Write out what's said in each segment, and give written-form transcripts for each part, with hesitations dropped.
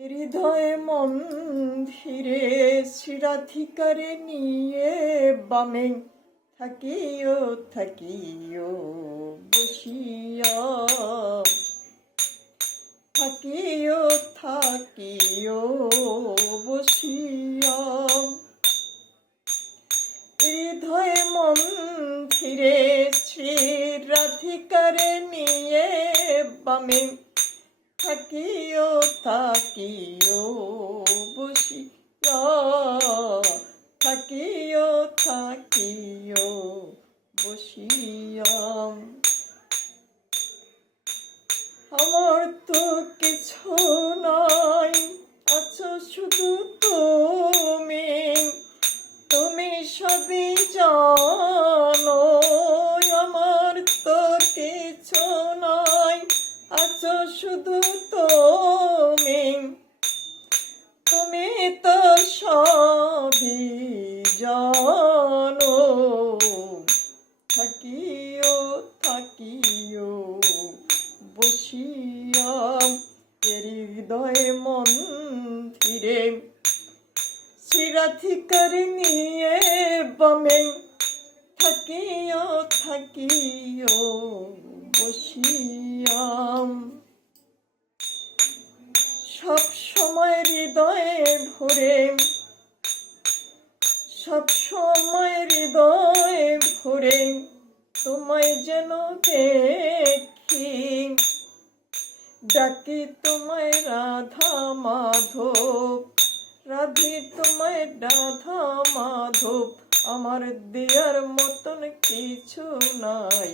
হৃদয়ে মন্দিরে শ্রীরাধিকারে নিয়ে বামে থাকিও থাকিও বসিয়া, থাকিও থাকিও বসিয়া। হৃদয়ে মন্দিরে শ্রীরাধিকারে নিয়ে বামে থাকিও থাকিও বসিয়া, থাকিও থাকিও বসিয়া। আমার তো কিছু নাই, আছো শুধু তুমি, তুমি সবই জানো। আমার তো কিছু নাই, আছো শুধু তুমি, তুমি তো সবই জানো। থাকিও থাকিও বসিয়া, হৃদয়ে মন্দিরে শ্রীরাধিকারে নিয়ে বামে থাকিও থাকিও বসিয়া। সব সময় হৃদয়ে ভরে, সব সময় হৃদয়ে ভরে তোমায় যেন দেখি, ডাকি তোমায় রাধা মাধব, রাধি তোমায় রাধা মাধব। আমার দেয়ার মতন কিছু নাই,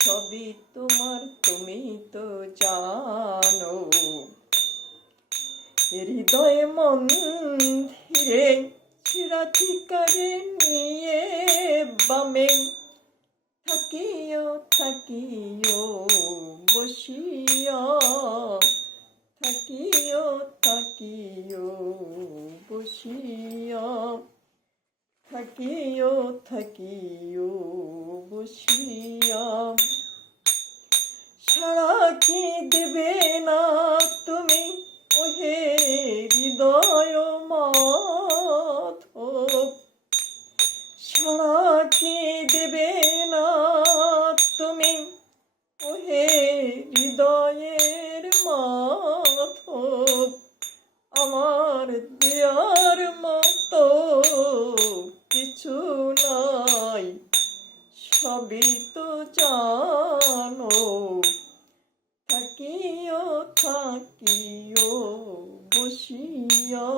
সবই তোমার, তুমি তো জানো। হৃদয়ে মন্দিরে শ্রীরাধিকারে নিয়ে বামে থাকিও থাকিও বসিয়া, থাকিও থাকিও বসিয়া, থাকিও থাকিও বসিয়া। সাড়া কি দেবে না তুমি ওহে হৃদয় মাধব, সাড়া কি দেবে না তুমি ওহে হৃদয়ের মাধব। আমার দেয়ার মতো কিছু নাই, সবই তো জানো। থাকিও থাকিও বসিয়া,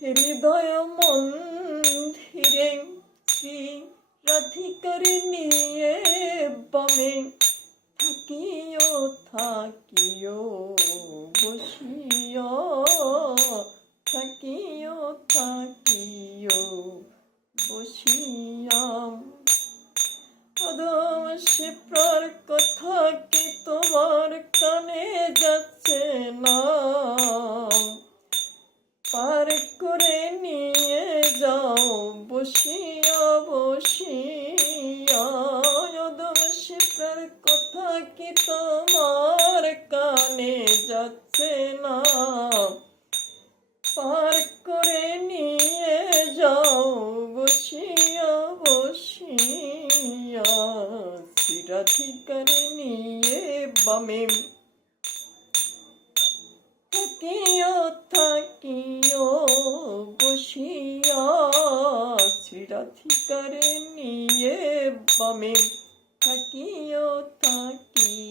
হৃদয় মন্দিরে শ্রীরাধিকারে নিয়ে বামে থাকিও থাকিও বসিয়া, থাকিও থাকিও বসিয়া। অদম শিপ্রার কথা কি তোমার কানে যাচ্ছে না? পার করে নিয়ে যাও বসিয়া বসিয়া। অদম শিপ্রার কথা কি তোমার কানে যাচ্ছে না? পার করে নিয়ে যাও বসিয়া বসিয়া। শ্রীরাধিকারে নিয়ে বামে থাকিও থাকিও বসিয়া, শ্রীরাধিকারে নিয়ে বামে থাকিও থাকিও